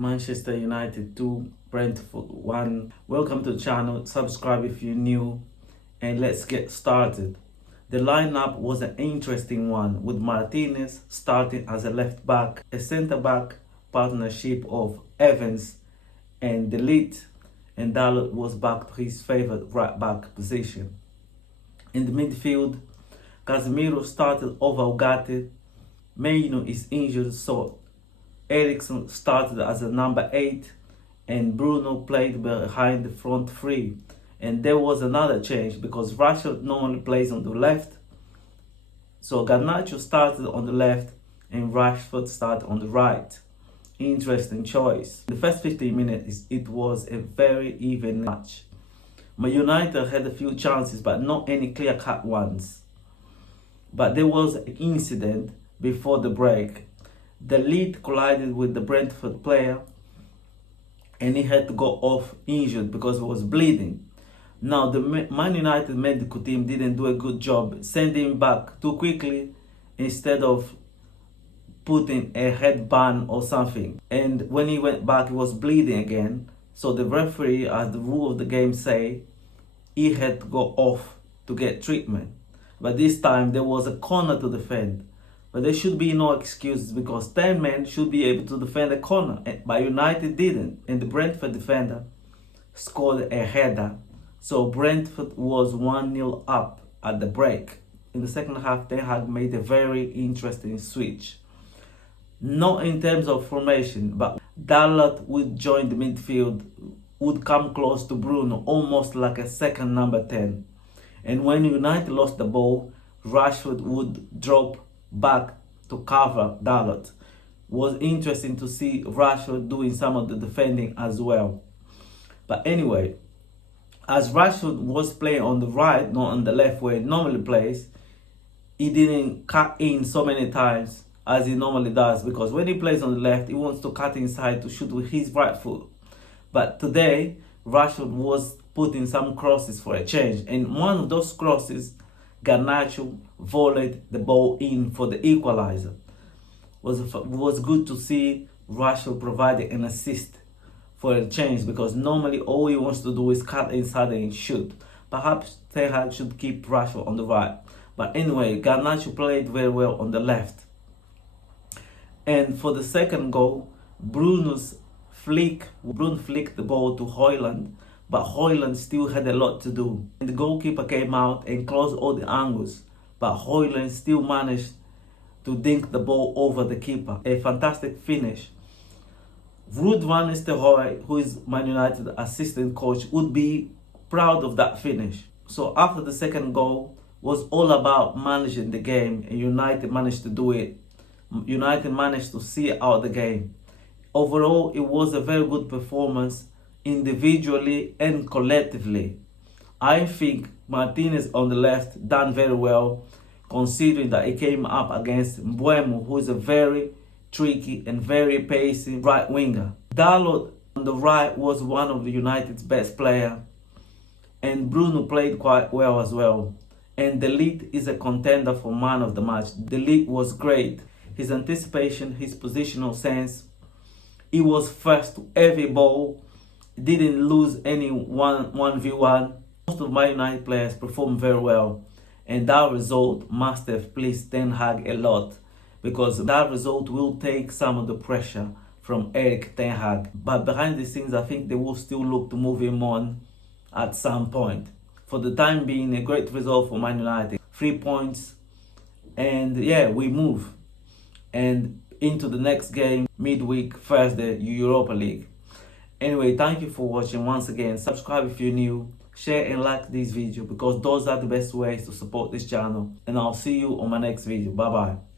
Manchester United 2, Brentford 1. Welcome to the channel, subscribe if you're new, and let's get started. The lineup was an interesting one, with Martinez starting as a left back, a centre back partnership of Evans and De Ligt, and Dalot was back to his favourite right back position. In the midfield, Casemiro started over Ugarte. Maino is injured, so Eriksen started as a number 8 and Bruno played behind the front three. And there was another change because Rashford normally plays on the left. So Garnacho started on the left and Rashford started on the right. Interesting choice. The first 15 minutes, it was a very even match. Man United had a few chances, but not any clear-cut ones. But there was an incident before the break. The lead collided with the Brentford player and he had to go off injured because he was bleeding. Now the Man United medical team didn't do a good job sending him back too quickly instead of putting a headband or something. And when he went back, he was bleeding again. So the referee, as the rule of the game say, he had to go off to get treatment. But this time there was a corner to defend. But there should be no excuses because 10 men should be able to defend a corner. But United didn't. And the Brentford defender scored a header. So Brentford was 1-0 up at the break. In the second half, Ten Hag made a very interesting switch. Not in terms of formation, but Dalot would join the midfield, would come close to Bruno, almost like a second number 10. And when United lost the ball, Rashford would drop back to cover Dalot. Was interesting to see Rashford doing some of the defending as well. But anyway, as Rashford was playing on the right, not on the left where he normally plays, he didn't cut in so many times as he normally does, because when he plays on the left, he wants to cut inside to shoot with his right foot. But today, Rashford was putting some crosses for a change, and one of those crosses, Garnacho volleyed the ball in for the equalizer. Was good to see Rashford providing an assist for a change, because normally all he wants to do is cut inside and shoot. Perhaps Ten Hag should keep Rashford on the right. But anyway, Garnacho played very well on the left. And for the second goal, Bruno flicked the ball to Højlund, but Højlund still had a lot to do. And the goalkeeper came out and closed all the angles, but Højlund still managed to dink the ball over the keeper. A fantastic finish. Ruud van Nistelrooy, who is Man United assistant coach, would be proud of that finish. So after the second goal, was all about managing the game, and United managed to do it. United managed to see out the game. Overall, it was a very good performance, individually and collectively. I think Martinez on the left done very well, considering that he came up against Mbeumo, who is a very tricky and very pacey right winger. Dalot on the right was one of the United's best players, and Bruno played quite well as well. And De Ligt is a contender for man of the match. De Ligt was great. His anticipation, his positional sense. He was first to every ball. Didn't lose any 1v1. Most of my United players performed very well. And that result must have pleased Ten Hag a lot, because that result will take some of the pressure from Ten Hag. But behind the scenes, I think they will still look to move him on at some point. For the time being, a great result for Man United. 3 points. And yeah, we move. And into the next game, midweek, Thursday, Europa League. Anyway, thank you for watching. Once again, subscribe if you're new, share and like this video, because those are the best ways to support this channel. And I'll see you on my next video. Bye bye.